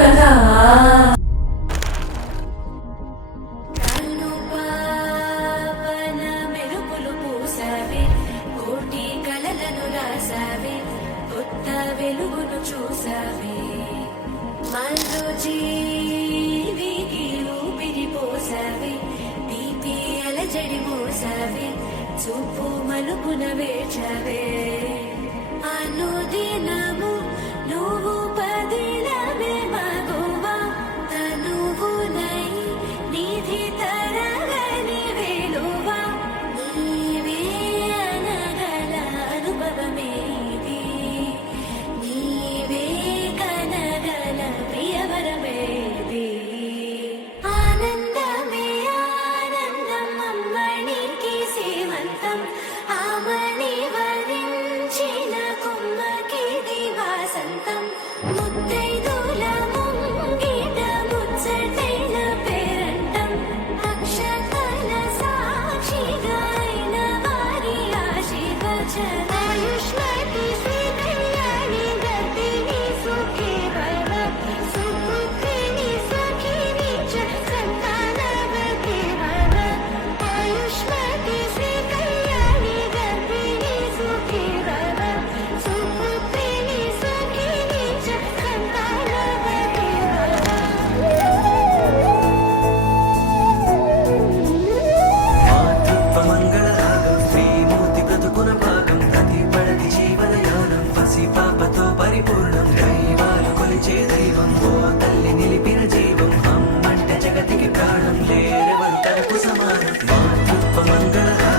కదా. కొత్త వెలుగును చూసావే, మరో జీవికి ఊపిరి పోసావే, తీపి అలజడి మోసావే, చూపు మలుపున వేచావే. అనుదినము నువ్వు పదిలమే మగువా, తనువునై నిధి తరగని వెలువా, నీవే అనగల అనుభవమేది, నీవే కనగల ప్రియవరమేది. ఆనందమే ఆనందం అమ్మనికి సీమంతం, ఆమని వరించిన కొమ్మకిది వాసంతం. ముత్తైదుల ముంగిట ముచ్చటైన పేరంటం, అక్షతల సాక్షిగా అయిన వారి ఆశీర్వచనం. ఆయుష్మతి శ్రీ కళ్యాణి గర్భిణి సుఖీ భవ, సుపుత్రిణి సఖిని చ సంతానవతి భవ. ఆయుష్మతి శ్రీ కళ్యాణి గర్భిణి సుఖీ భవ, సుపుత్రిణి సఖిని చ సంతానవతి భవ. మాతృత్వ మంగళరాగం శ్రీమూర్తి బ్రతుకున భాగం, ప్రతి పడతి జీవనయానం పసి పాపతో పరిపూర్ణం. దైవాలు కొలిచే దైవం, ఓ తల్లి నిలిపిన జీవం, అమ్మంటే జగతికి ప్రాణం, లేరెవరు తనకు సమానం. మాతృత్వ మంగళరాగం